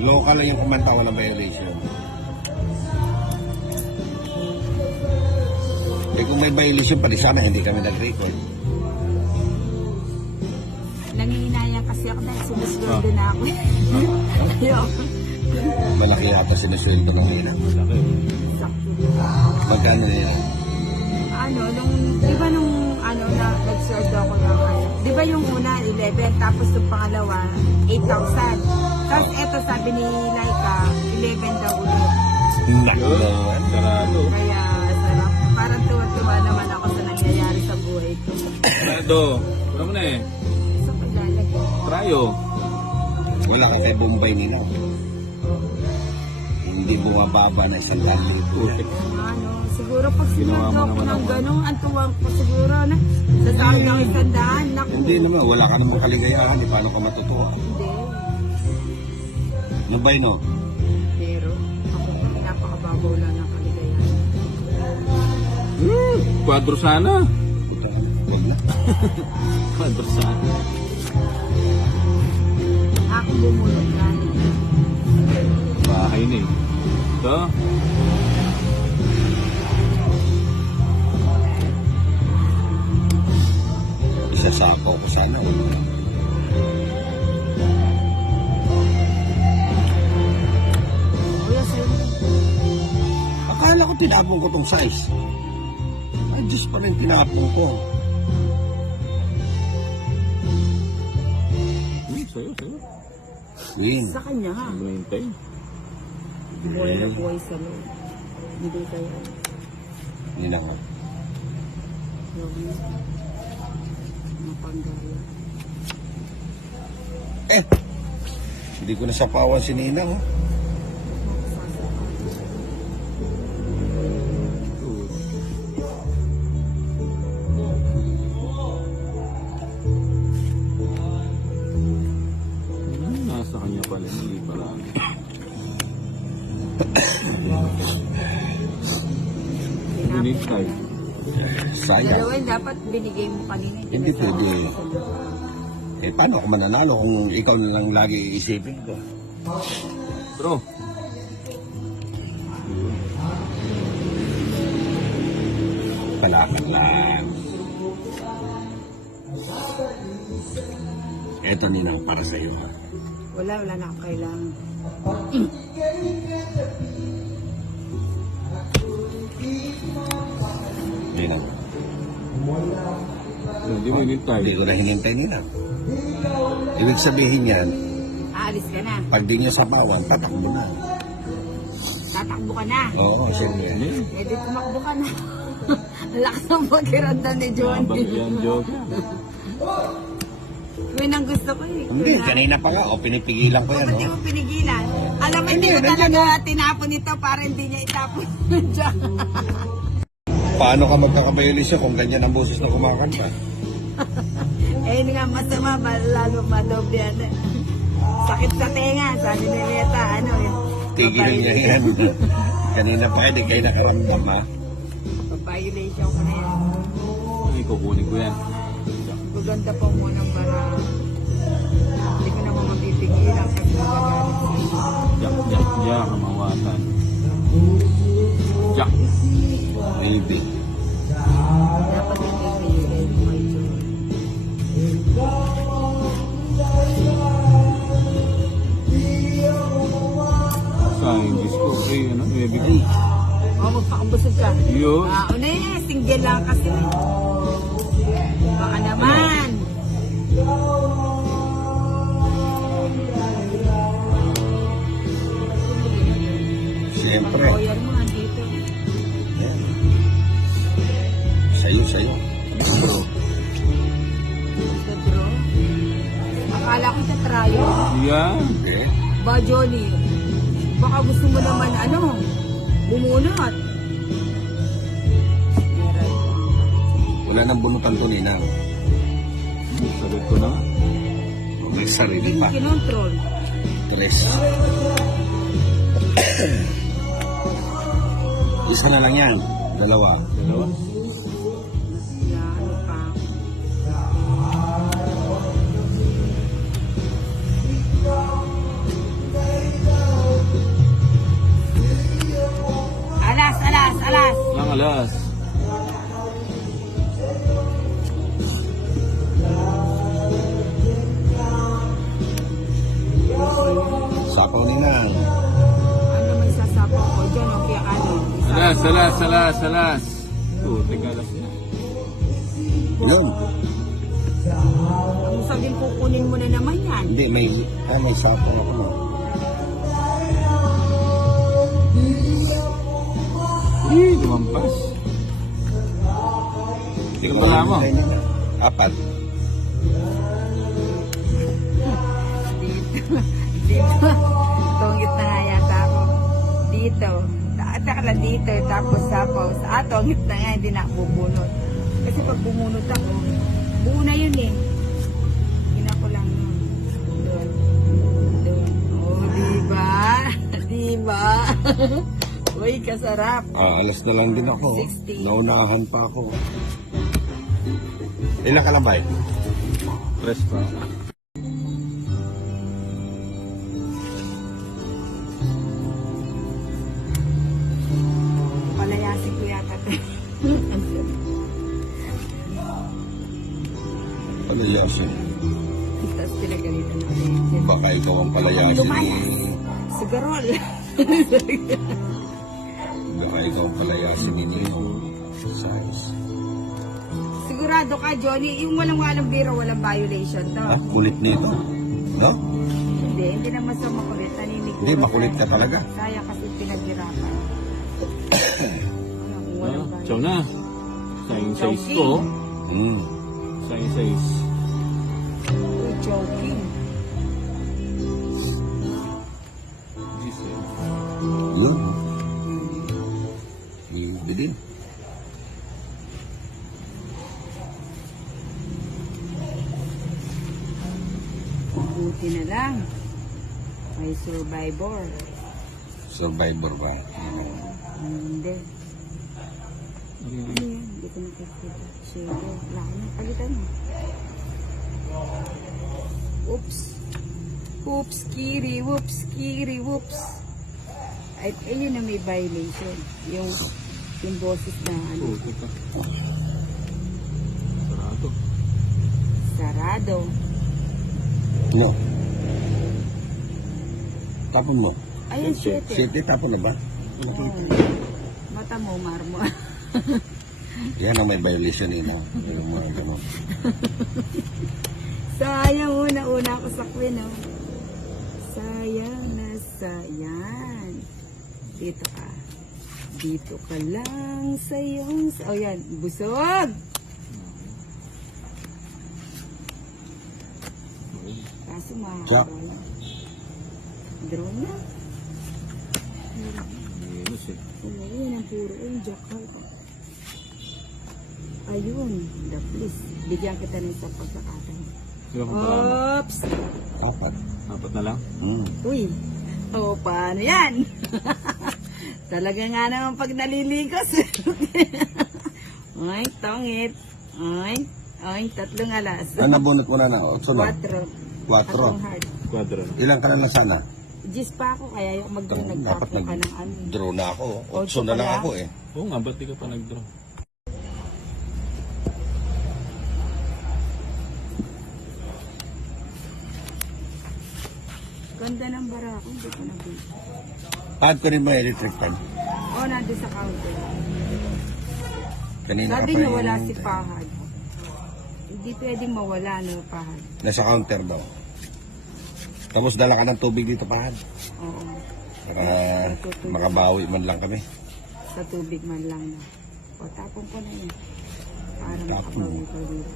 Local lang yung kumanta ko ng violation. Eh kung may violation pa rin sana hindi kami nag-record. Nangihinayang kasi ako dahil sumusweldo na ako. Ayoko. Malaki yata sinusweldo ng ina. Sakto. Magkano nila? Di ba nag-serve ako ng di ba yung una 11 tapos yung pangalawa 8,000. Tapos eto sabi ni Laika 11 daw ulit. Naku naman. Sarado. Kaya sarap. Parang tuwa-tuwa naman ako sa nangyayari sa buhay ko. Sarado. Wala mo na eh. So kailalagay. Tryo. Wala ka kay Bombay nila. Hindi bumababa na 100,000. Siguro pag Ginawa mo sinagaw ko naman ng ako. gano'ng ang tuwang ko siguro na sa tawag ng 100, naku. Hindi naman, wala ka namang kaligayahan. Paano ka matutuwa? Hindi. Nabay no? Pero ako napakababaw lang ng kaligayahan. Kwadro sana. Puta ka na. Huwag na. Kwadro sana. Ako bumulot na. Bahay na eh. Ito. Isasako ko sana. Kuya, sa'yo. Akala ko tinapon ko tong size. Ay, Diyos pala yung tinapon ko. Sa'yo, sa'yo. Win. Sa kanya ha. Maghintay. Buhay na buhay sa loob. Hindi kayo. Hindi na nga. Yung mapanggaya. Hindi ko nasapawan si Ninang. Oh. Nasa kanya pala. Hindi pala. Hinintay. Sayang. Dalawa yung dapat binigay mo kanina. Hindi pwede. Paano ako mananalo kung ikaw na lang lagi iisipin ko? Bro. Palakan lang. Eto Ninang para sa iyo. Wala na akong kailangan. Ninang. Hindi mo hinintay. Hindi ko na hinintay Ninang. Ibig sabihin yan, Aalis ka na. pag di nyo sapawan, tatakbo na. Tatakbo ka na. Oo, siyempre. Pwede tumakbo ka na. Lakas ng pakiramdam ni Johnny. Nabag yan, joke. Yun ang gusto ko eh. Hindi, kanina pa nga. O, pinipigilan ko yan. Bakit di Oh. mo pinigilan? Alam mo, Hindi, hindi mo nandiyan talaga tinapon ito para hindi niya itapon. Diyan. Paano ka magkakabayolisya kung ganyan ang boses na kumakanta? Eh, yun nga masama, lalo madoble yan. Sakit sa tenga, sabi ni Leta, ano eh. Tigil niya yan. Kanina pa hindi kayo nakaramdam ha. Violation ko na yan. Ay, kukunin ko yan. Gaganda pa muna para hindi ko naman mapipigilan kasi magagalit sa'yo. Jak, jak, jak, kamawatan. Jak. Maybe. Dapat pipigilin mo ito. Sa English ko, ano, maybe ko. O, magpakabusog ka. Yun. Una eh, single lang kasi. Baka naman. Siyempre. Lawyer mo, andito. Yan. Sa'yo, sa'yo. Sa draw. Akala ko sa trayo. Yan. Hindi. Ba, Johnny? Baka gusto mo naman, bumunot. Wala nang bunutan to Ninang. Sagot ko na. May sarili Hindi pa. kinontrol. Tres. Isa na lang yan. Dalawa. Dalawa. Na ano pa. alas. Sapaw ni Nang. Ano may sasapaw ko dyan, o kaya ano? Alas. Putik alas na. Yun. Ang sabihin kukunin mo na naman yan. Hindi, may sapaw ako no. Lumampas. Hindi ko pala mo. 4. Dito. Tongit na nga yata ako. Dito. Taka lang dito. Tapos sapaw. Tongit na nga. Hindi na ako bubunot. Kasi pag bumunot ako, buo na yun eh. Gina ko lang yun. Doon. Oh, diba? Diba? Uy, kasarap. Alas na lang din ako. 60. Naunahan pa ako. Ilan ka lang ba? Press pa. Palayasin ko yata. Palayasin. Tapos pinagalitan natin. Baka ikaw ang palayasin. Sigarol. Baka ikaw ang palayasin ninyo. Size. Sigurado ka, Johnny, yung walang biro, walang violation to. Ha? Kulit nito? No? Hindi naman sa makulit. Nanimig Hindi, makulit ka talaga. Saya kasi pinaghirapan. Kung walang violation. Chow na. Sign size ko. Hmm. Sign size. Uy, joking. Yun. Yung bilin. Buti na lang. May survivor. Survivor ba? Hindi. Ano yan? Hindi ko nakikita. Shade. Wala ko na. Palitan mo. Oops. Oops, kiri. Whoops, kiri. Whoops. Ay, ayun na may violation. Yung boses na ano. Putik ka. Sarado. Sarado. No. Tapon mo. Ayun, shit. City, tapon na ba? Oh. Mata mo, marmo. Yan ang may violation nila. Yung mga ganun. Sayang una ako sa queen, oh. Sayang na sayang. Dito ka. Dito ka lang sa iyong... Oh, yan. Busog! Kaso Jack. Drone na. Minus eh. Wala, yan ang puro. Ayun, Jack heart. Ayun. The please. Bigyan kita ng isang pagkakataon. Di ba kung pala mo? Oops! 4. Apat na lang? Hmm. Uy! Oh, paano yan? Talaga nga naman pag naliligos. Ay, tongit. Ay, 3 alas. Ano nabunot mo na na? 8 na? 4. 4. Hard. Quadro. Ilan ka na sana? Gis pa ako, kaya yung mag-draw Dapat nagtapon ka ng ano. nag-draw na ako. 8 Ocho na lang pala. ako eh. Oo nga, ba't di ka pa nag-draw? Ganda ng bara ako, hindi ko nabili. Add ko rin ba electric fan? Oh, nandun sa counter. Kanina Sabi ka pa niya wala yung- si Pahad. Hindi pwedeng mawala, no, Pahad. Nasa counter daw. Tapos dala ka ng tubig dito, Pahan. Oo. Saka makabawi man lang kami. Sa tubig man lang na. O, tapon ko na yun. Para Tapon mo. makabawi ko dito.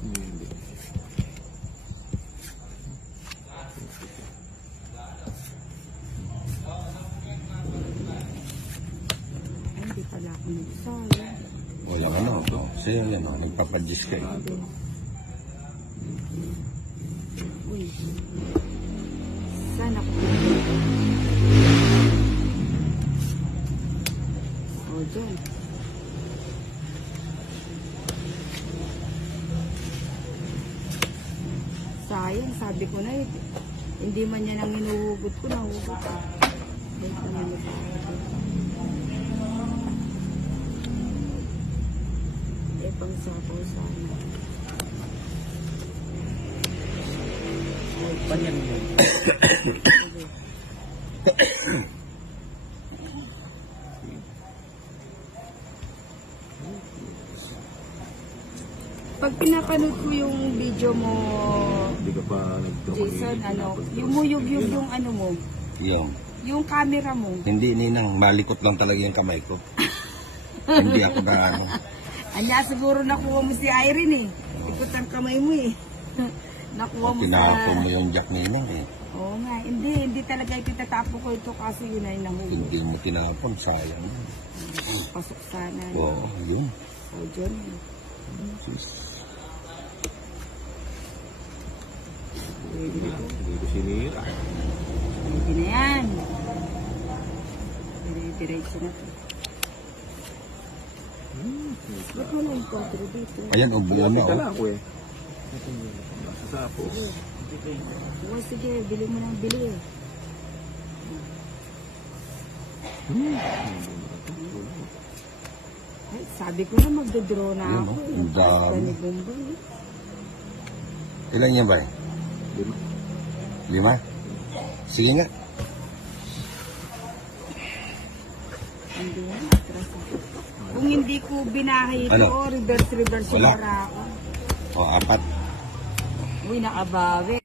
Hindi. Ay, hindi pala ako nagsaya. O yung ano, sa'yo yan o, nagpapadjis ka eh. Uy. Sana ko. O, dyan. Sayang, sabi ko na eh. Hindi man yan ang hinuhugot ko, nahugot ko. Wait naman ito. may pang-sapaw sana. Panyan mo. Pag pinapanood ko yung video mo, Hindi ka pa Jason, ano, yumuyog-yug yung ano mo, yung camera mo. Hindi, Ninang. Malikot lang talaga yung kamay ko. Hindi ako na ano. Anya, siguro nakuha mo si Irene eh. Ikot ang kamay mo eh. Nakuha mo sa... Tinapon mo yung jack, Ninang eh. Oo nga, hindi talaga itatapo ko ito kasi yun ay nahulog. Hindi mo tinapon, sayang. Pasok sana. Oo, yun. O, dyan. Sis. Hindi ko sinira. Pwede na yan. Dire-diretso na to. Ba't wala yung kwadro dito? Ayan, o buo na, Dala oh. ako eh. Nasa sapo. O, sige, bili mo ng bili eh. Ay, sabi ko na magdodraw na Ayun, ako. oh, eh. ang dami. Ni Bumbay. Ilan yan ba? Lima. 5? Sige nga. Hindi yan, atras ako. Kung hindi ko binahay ito, Ano? reverse Wala. mura ako. O, 4. Uy, nakabawi.